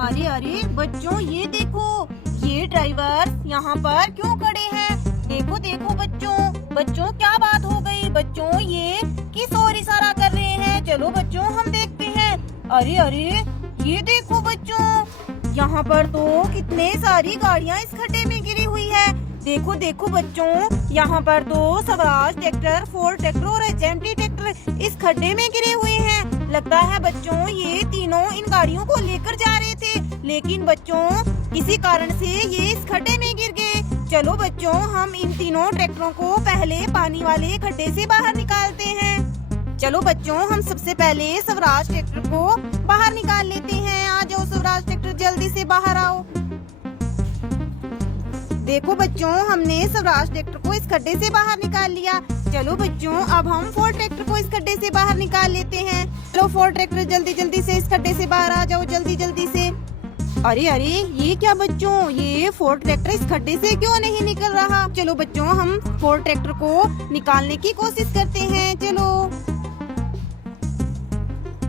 अरे अरे बच्चों, ये देखो, ये ड्राइवर यहाँ पर क्यों खड़े हैं? देखो देखो बच्चों, बच्चों क्या बात हो गई? बच्चों ये किस ओर इशारा कर रहे हैं? चलो बच्चों हम देखते हैं। अरे अरे ये देखो बच्चों, यहाँ पर तो कितने सारी गाड़ियाँ इस खड्डे में गिरी हुई है। देखो देखो बच्चों, यहाँ पर तो स्वराज ट्रैक्टर, फोर्ड ट्रैक्टर और एचएमटी ट्रैक्टर इस खड्डे में गिरे हुए हैं। लगता है बच्चों ये तीनों इन गाड़ियों को लेकर जा रहे थे, लेकिन बच्चों किसी कारण से ये इस खड्डे में गिर गए। चलो बच्चों हम इन तीनों ट्रैक्टरों को पहले पानी वाले खड्डे से बाहर निकालते हैं। चलो बच्चों हम सबसे पहले स्वराज ट्रैक्टर को बाहर निकाल लेते हैं। आ जाओ स्वराज ट्रैक्टर, जल्दी से बाहर आओ। देखो बच्चों हमने स्वराज ट्रैक्टर को इस खड्डे से बाहर निकाल लिया। चलो बच्चों अब हम फोर्ड ट्रैक्टर को इस खड्डे से बाहर निकाल लेते हैं। चलो फोर्ड ट्रैक्टर जल्दी जल्दी से इस खड्डे से बाहर आ जाओ, जल्दी जल्दी से। अरे अरे ये क्या बच्चों, ये फोर्ड ट्रैक्टर इस खड्डे से क्यों नहीं निकल रहा? चलो बच्चों हम फोर्ड ट्रैक्टर को निकालने की कोशिश करते हैं। चलो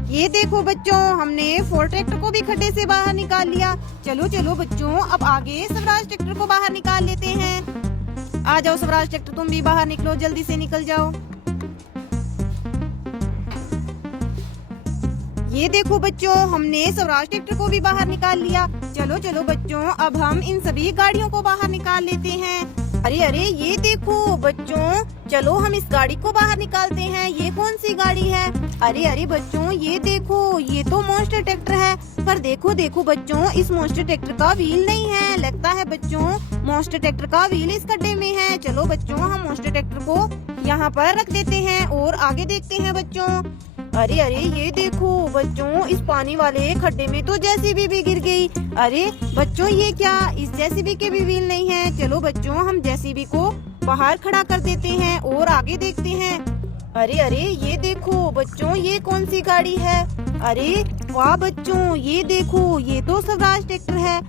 ये देखो बच्चों, हमने फोर्ड ट्रैक्टर को भी खड्डे से बाहर निकाल लिया। चलो चलो बच्चों अब आगे स्वराज ट्रैक्टर को बाहर निकाल लेते हैं। आ जाओ स्वराज ट्रैक्टर, तुम भी बाहर निकलो, जल्दी से निकल जाओ। ये देखो बच्चों हमने स्वराज ट्रैक्टर को भी बाहर निकाल लिया। चलो चलो बच्चों अब हम इन सभी गाड़ियों को बाहर निकाल लेते हैं। अरे अरे ये देखो बच्चों, चलो हम इस गाड़ी को बाहर निकालते हैं। ये कौन सी गाड़ी है? अरे अरे बच्चों ये देखो, ये तो मॉन्स्टर ट्रैक्टर है। पर देखो देखो बच्चों, इस मॉन्स्टर ट्रैक्टर का व्हील नहीं है। लगता है बच्चों मॉन्स्टर ट्रैक्टर का व्हील इस खड्डे में है। चलो बच्चों हम मॉन्स्टर ट्रैक्टर को यहाँ पर रख देते हैं और आगे देखते हैं बच्चों। अरे अरे ये देखो बच्चों, इस पानी वाले खड्डे में तो जेसीबी भी गिर गई। अरे बच्चों ये क्या, इस जेसीबी के भी व्हील नहीं है। चलो बच्चों हम जेसीबी को बाहर खड़ा कर देते हैं और आगे देखते हैं। अरे अरे ये देखो बच्चों, ये कौन सी गाड़ी है? अरे वाह बच्चों, ये देखो ये तो स्वराज ट्रैक्टर है।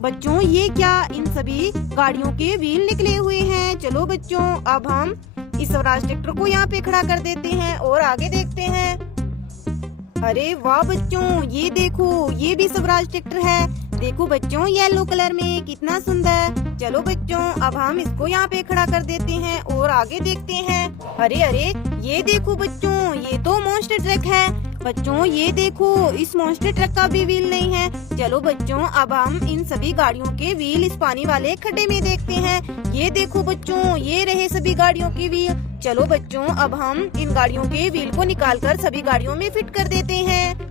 बच्चों ये क्या, इन सभी गाड़ियों के व्हील निकले हुए हैं। चलो बच्चों अब हम इस स्वराज ट्रैक्टर को यहाँ पे खड़ा कर देते हैं और आगे देखते हैं। अरे वाह बच्चों, ये देखो ये भी स्वराज ट्रैक्टर है। देखो बच्चों येलो कलर में, कितना सुंदर। चलो बच्चों अब हम इसको यहाँ पे खड़ा कर देते हैं और आगे देखते हैं। अरे अरे ये देखो बच्चों, ये तो मॉन्स्टर ट्रक है। बच्चों ये देखो, इस मॉन्स्टर ट्रक का भी व्हील नहीं है। चलो बच्चों अब हम इन सभी गाड़ियों के व्हील इस पानी वाले खड्डे में देखते हैं। ये देखो बच्चों, ये रहे सभी गाड़ियों के व्हील। चलो बच्चों अब हम इन गाड़ियों के व्हील को निकालकर सभी गाड़ियों में फिट कर देते हैं।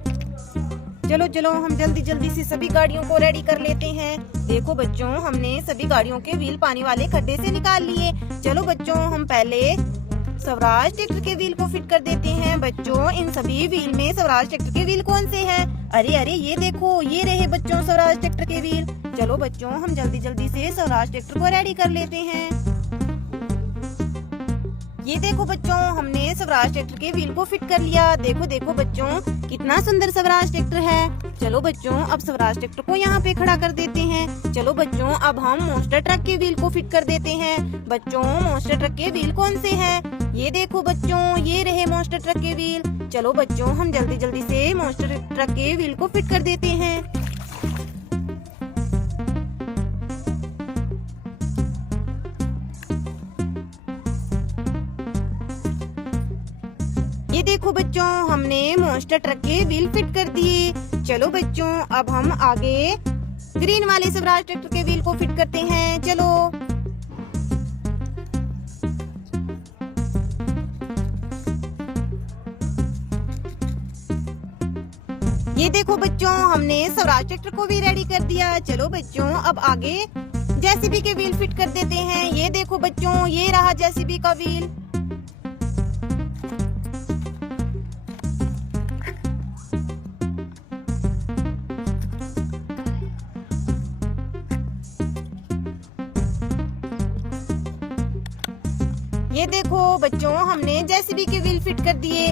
चलो चलो हम जल्दी जल्दी से सभी गाड़ियों को रेडी कर लेते हैं। देखो बच्चों हमने सभी गाड़ियों के व्हील पानी वाले खड्डे से निकाल लिए। चलो बच्चों हम पहले स्वराज ट्रैक्टर के व्हील को फिट कर देते हैं। बच्चों इन सभी व्हील में स्वराज ट्रैक्टर के व्हील कौन से हैं? अरे अरे ये देखो, ये रहे बच्चों स्वराज ट्रैक्टर के व्हील। चलो बच्चों हम जल्दी जल्दी से स्वराज ट्रैक्टर को रेडी कर लेते हैं। ये देखो बच्चों हमने स्वराज ट्रैक्टर के व्हील को फिट कर लिया। देखो देखो बच्चों कितना सुंदर स्वराज ट्रैक्टर है। चलो बच्चों अब स्वराज ट्रैक्टर को यहाँ पे खड़ा कर देते हैं। चलो बच्चों अब हम मॉन्स्टर ट्रक के व्हील को फिट कर देते हैं। बच्चों मॉन्स्टर ट्रक के व्हील कौन से हैं? ये देखो बच्चों, ये रहे मॉन्स्टर ट्रक के व्हील। चलो बच्चों हम जल्दी जल्दी से मॉन्स्टर ट्रक के व्हील को फिट कर देते हैं। ये देखो बच्चों हमने मॉन्स्टर ट्रक के व्हील फिट कर दिए। चलो बच्चों अब हम आगे ग्रीन वाले स्वराज ट्रैक्टर के व्हील को फिट करते हैं। चलो ये देखो बच्चों हमने स्वराज ट्रैक्टर को भी रेडी कर दिया। चलो बच्चों अब आगे जेसीबी के व्हील फिट कर देते हैं। ये देखो बच्चों, ये रहा जेसीबी का व्हील। ये देखो बच्चों हमने जेसीबी के व्हील फिट कर दिए।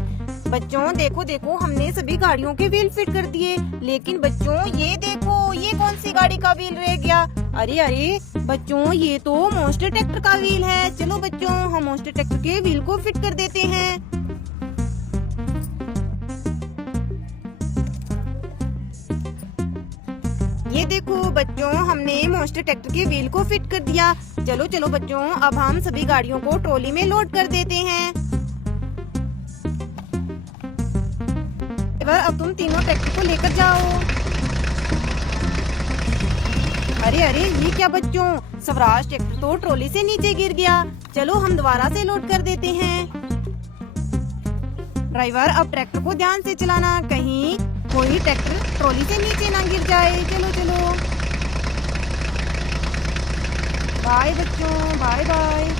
बच्चों देखो देखो हमने सभी गाड़ियों के व्हील फिट कर दिए, लेकिन बच्चों ये देखो, ये कौन सी गाड़ी का व्हील रह गया? अरे अरे बच्चों ये तो मॉन्स्टर ट्रैक्टर का व्हील है। चलो बच्चों हम मॉन्स्टर ट्रैक्टर के व्हील को फिट कर देते हैं। ये देखो बच्चों, हमने मॉन्स्टर ट्रैक्टर के व्हील को फिट कर दिया। चलो चलो बच्चों, अब हम सभी गाड़ियों को ट्रॉली में लोड कर देते हैं। अब तुम तीनों ट्रैक्टर को लेकर जाओ। अरे अरे, ये क्या बच्चों, स्वराज ट्रैक्टर तो ट्रॉली से नीचे गिर गया। चलो हम दोबारा से लोड कर देते हैं। ड्राइवर, अब ट्रैक्टर को ध्यान से चलाना, कहीं कोई ट्रैक्टर ट्रॉली से नीचे ना गिर जाए। चलो चलो, बाय बच्चों, बाय बाय।